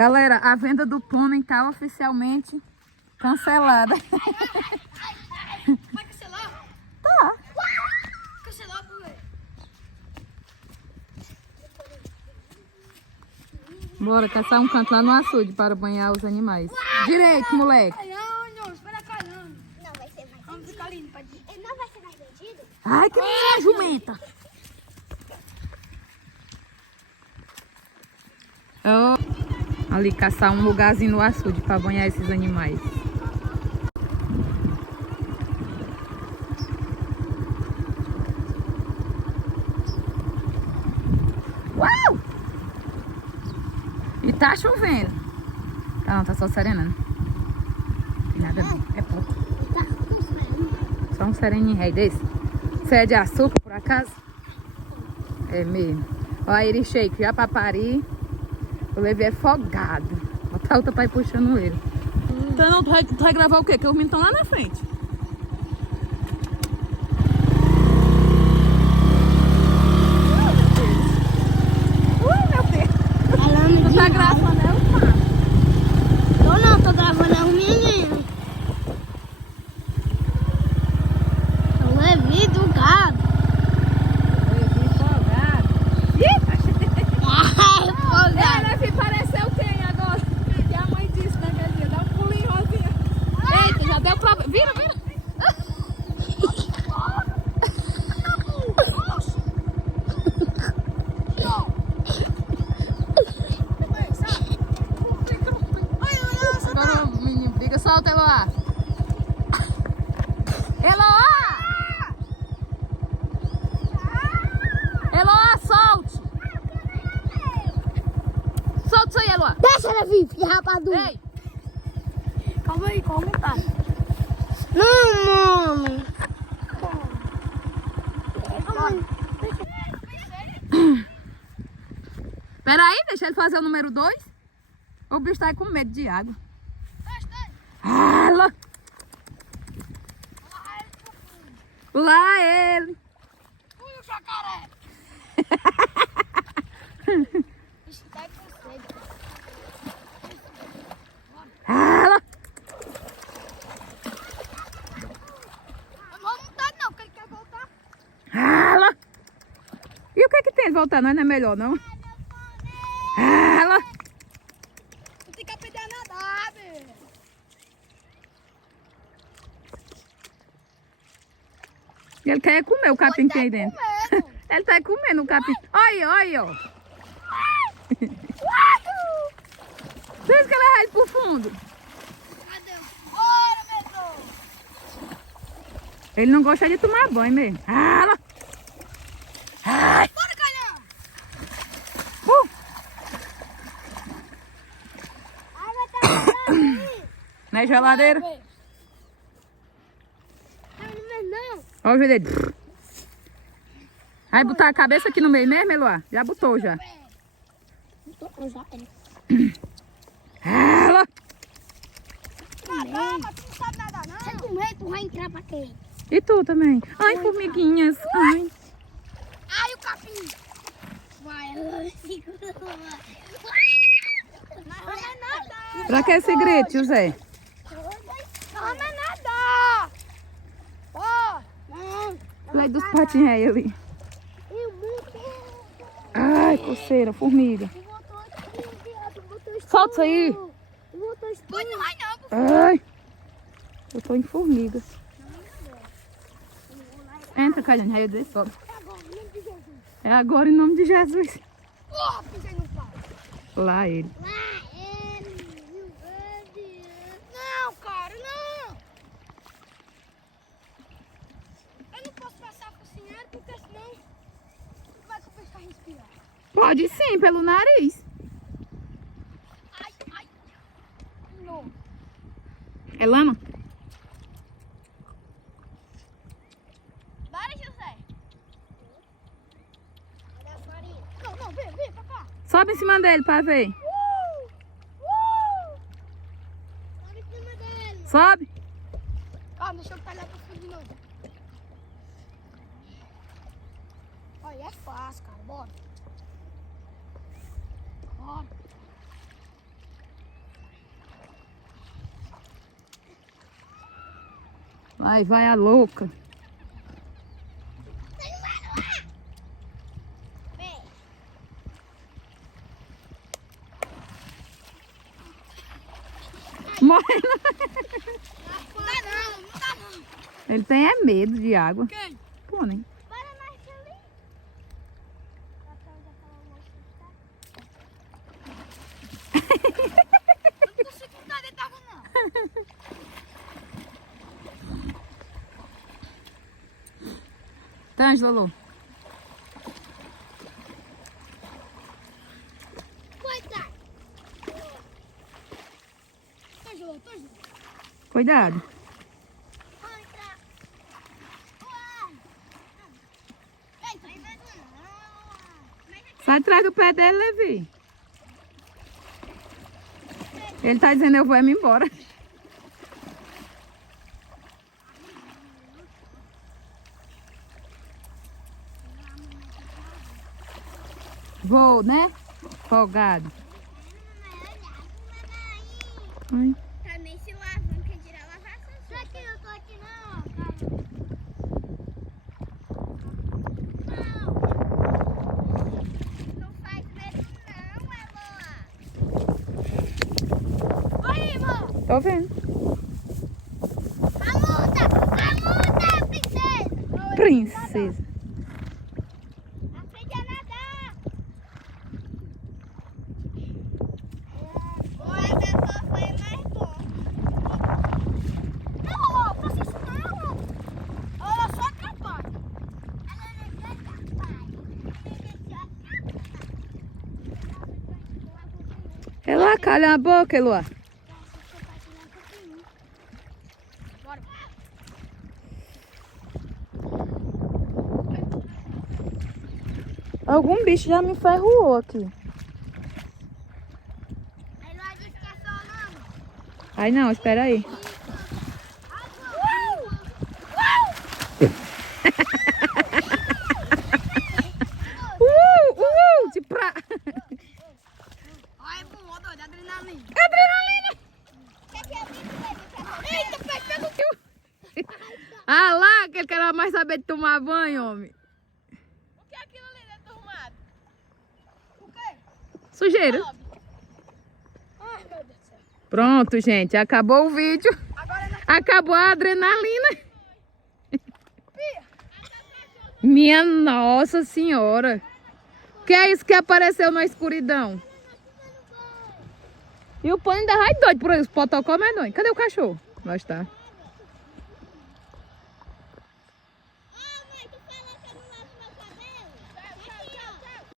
Galera, a venda do pônei tá oficialmente cancelada. Vai cancelar? Tá. Cancelar por quê? Bora caçar um canto lá no açude para banhar os animais. Direito, moleque. Não, espera cá, não. Não, vai ser mais Vamos vendido. ficar ali, pode. Ele não vai ser mais vendido? Ai, que menina jumenta. Ó, ali caçar um lugarzinho no açude para banhar esses animais. Uau! E tá chovendo. Não, tá só serenando. Tem nada a ver, é pouco. Tá com fome. Só um sereninho rei desse. Você é de açúcar, por acaso? É mesmo. Ó, ele shake, já pra parir. O Levi é folgado. Ó, tá o pai puxando ele. Então, tu vai gravar o quê? Que os meninos estão lá na frente. Meu Deus. Falando Tu tá gravando, é o mato. Eu não, tô gravando é um menino. O Levi do gado. Levi folgado. Ih! Ai, folgado. É, Levi, pareceu quem agora? Que a mãe disse naquele dia. Dá um pulinho, Rosinha. Eita, já deu problema. Vira, vira. Agora o menino briga. Solta, Eloá. Eloá! Eloá, solte. Solta isso aí, Eloá. Deixa, Levi, filho rapadura. Ei. Calma aí, calma, tá? Não, mano. Pera aí, deixa ele fazer o número 2. O bicho tá aí com medo de água. Lá. Lá ele. Ui, o jacaré. Bicho, tá com sede. Lá. Não vou montar não, porque ele quer voltar. Lá. E o que é que tem de voltar? Não é melhor, não? Lá. Não tem que aprender a nadar, velho. Ele quer comer o capim que tem aí dentro. Com medo. Ele tá comendo o capim. Olha, olha, ó. Deixa que eu levar ele pro fundo. Cadê? Bora, medô. Ele não gosta de tomar banho mesmo. Lá. Ai. Bora, calhão. Ai, vai estar gelado aí. Não é geladeira? Bora, Não, Olha o jeito dele. Vai botar a cabeça aqui no meio mesmo, Eloá? Já botou, já. não. Já era. Lá. Caramba, tu não sabe nadar, Você não? com medo, tu vai entrar pra quê? E tu também. Ai, formiguinhas. Ai. Ai, o capim. Vai, ela segura. Não é nada. Pra que esse grito, José? Não é nada. Ó. Não, Vai dos patinhos aí ali. eu muito. Ai, coceira, formiga. Tu botou aqui, viado, botou escuro. Solta isso aí. Tu botou escuro. Pode não vai não, pô. Ai. Eu tô em formiga. Entra, Caiane, aí eu desço. Sobe. Agora, em nome de Jesus. É agora em nome de Jesus. Porra, pisei no pau. Lá ele. Lá ele, meu Deus. Não, cara, não. Eu não posso passar por cinheiro, porque senão como é que eu vou ficar respirar? Pode sim, pelo nariz. Ai, ai. Não. É lama? Bora, José. Não, vem pra cá. Sobe em cima dele pra ver. Sobe em cima dele. Sobe. Calma, deixa eu pegar pra fundo de novo. Olha, é fácil, cara. Bora. Bora. Vai a louca. Vem. Morre. Não dá não, não dá não. Ele tem é medo de água. Quem? Pônei. Bora mais ali. Lá pra onde aquela moça está. Eu não consigo mudar dentro d'água não. Tange, Lolo. Coitado. Tô. Cuidado. Vamos entrar. Eita, aí vai não. Sai atrás do pé dele, Levi. Ele tá dizendo eu vou me embora. Vou, né? Folgado. Ai. Tá nem se lavando, quer tirar lavar essa só que eu tô aqui não, calma. Não faz medo não, Eloa. Oi, irmão. Tô vendo. A multa, princesa. Princesa. Aprende a nadar. O Everton foi mais bom. Não, faça isso não. Ela só atrapalha. Ela não é capaz. Eloá, calha a boca, Eloá. Bora. Algum bicho já me ferrou aqui. Aí lá disse que é só o nome. Ai não, espera aí. De pra... Ai, bom, ó, doido, adrenalina. Adrenalina! Eita, pega o Ah lá, que ele quer mais saber de tomar banho, homem. que é aquilo ali dentro do armário? O quê? Sujeira. Ai, meu Deus do céu. Pronto, gente, acabou o vídeo. Agora não. Acabou a adrenalina. Minha Nossa Senhora. Que é isso que apareceu na escuridão? E o pano ainda vai doido por isso. Protocolo é doido. Cadê o cachorro? Lá está.